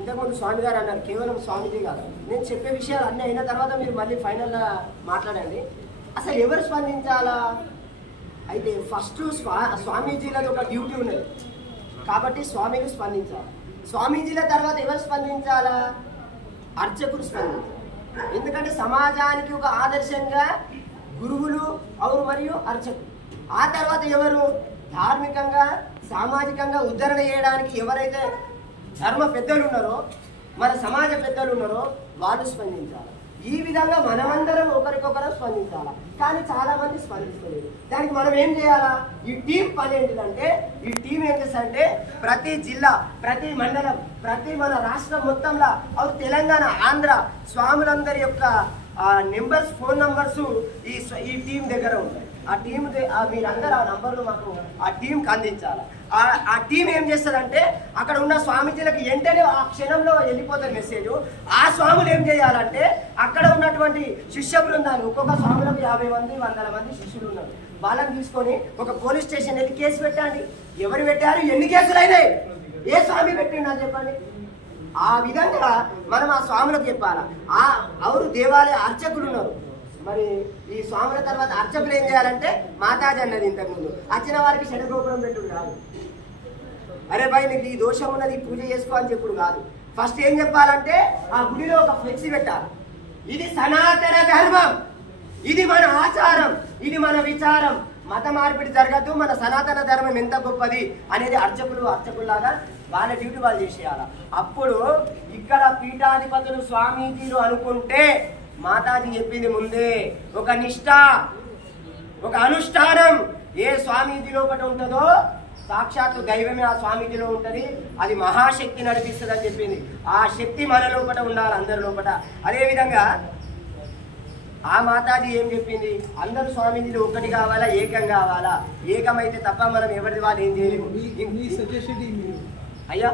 ఇంతకుముందు స్వామి గారు అన్నారు కేవలం స్వామీజీ కాదు. నేను చెప్పే విషయాలు అన్నీ అయిన తర్వాత మీరు మళ్ళీ ఫైనల్గా మాట్లాడండి. అసలు ఎవరు స్పందించాలా? అయితే ఫస్ట్ స్వామీజీలది ఒక డ్యూటీ ఉన్నది కాబట్టి స్వామిని స్పందించాలి. స్వామీజీల తర్వాత ఎవరు స్పందించాలా? అర్చకులు స్పందించాలి. ఎందుకంటే సమాజానికి ఒక ఆదర్శంగా గురువులు అవును మరియు అర్చకులు. ఆ తర్వాత ఎవరు? ధార్మికంగా సామాజికంగా ఉద్ధరణ చేయడానికి ఎవరైతే ధర్మ పెద్దలు ఉన్నారో మన సమాజ పెద్దలు ఉన్నారో వాళ్ళు స్పందించాలి. ఈ విధంగా మనమందరం ఒకరికొకరు స్పందించాలి. కానీ చాలా మంది స్పందిస్తలేదు. దానికి మనం ఏం చేయాలా? ఈ టీం పని ఏంటిదంటే ఈ టీం ఏం చేస్తారంటే ప్రతి జిల్లా ప్రతి మండలం ప్రతి మన రాష్ట్రం మొత్తంలో అవి తెలంగాణ ఆంధ్ర స్వాములందరి యొక్క నెంబర్స్ ఫోన్ నంబర్స్ ఈ టీం దగ్గర ఉంటాయి. ఆ టీం మీరందరూ ఆ నంబర్లు మాకు ఆ టీంకి అందించాలి. ఆ టీం ఏం చేస్తుందంటే అక్కడ ఉన్న స్వామీజీలకు వెంటనే ఆ క్షణంలో వెళ్ళిపోతుంది మెసేజ్. ఆ స్వాములు ఏం చేయాలంటే అక్కడ ఉన్నటువంటి శిష్య బృందాలు ఒక్కొక్క స్వాములకు 50 మంది 100 మంది శిష్యులు ఉన్నారు. వాళ్ళని తీసుకొని ఒక పోలీస్ స్టేషన్ వెళ్ళి కేసు పెట్టండి. ఎవరు పెట్టారు? ఎన్ని కేసులు అయినాయి? ఏ స్వామి పెట్టిండు అని చెప్పండి. ఆ విధంగా మనం ఆ స్వాములకు చెప్పాలా. ఎవరు దేవాలయ అర్చకులు ఉన్నారు. మరి ఈ స్వాముల తర్వాత అర్చకులు ఏం చేయాలంటే మాతాజీ అన్నది ఇంతకుముందు వచ్చిన వారికి షడగోపురం పెట్టుడు కాదు. అరే భయ్ నీకు ఈ దోషం ఉన్నది పూజ చేసుకో అని చెప్పుడు కాదు. ఫస్ట్ ఏం చెప్పాలంటే ఆ గుడిలో ఒక ఫ్లెక్సీ పెట్టాలి. ఇది సనాతన ధర్మం, ఇది మన ఆచారం, ఇది మన విచారం, మత మార్పిడి జరగద్దు, మన సనాతన ధర్మం ఎంత గొప్పది అనేది అర్చకుల్లాగా వాళ్ళ డ్యూటీ వాళ్ళు చేసేయాలి. అప్పుడు ఇక్కడ పీఠాధిపతులు స్వామీజీలు అనుకుంటే మాతాజీ చెప్పింది ముందే ఒక నిష్ఠ ఒక అనుష్ఠానం ఏ స్వామీజీ లోపల ఉంటుందో సాక్షాత్తు దైవమే ఆ స్వామీజీలో ఉంటుంది. అది మహాశక్తి నడిపిస్తుంది అని చెప్పింది. ఆ శక్తి మన లోపల ఉండాలి, అందరి లోపల. అదేవిధంగా ఆ మాతాజీ ఏం చెప్పింది? అందరు స్వామీజీలు ఒకటి కావాలా, ఏకం కావాలా. ఏకమైతే తప్ప మనం ఎవరిది వాళ్ళు ఏం చేయలేము. అయ్యా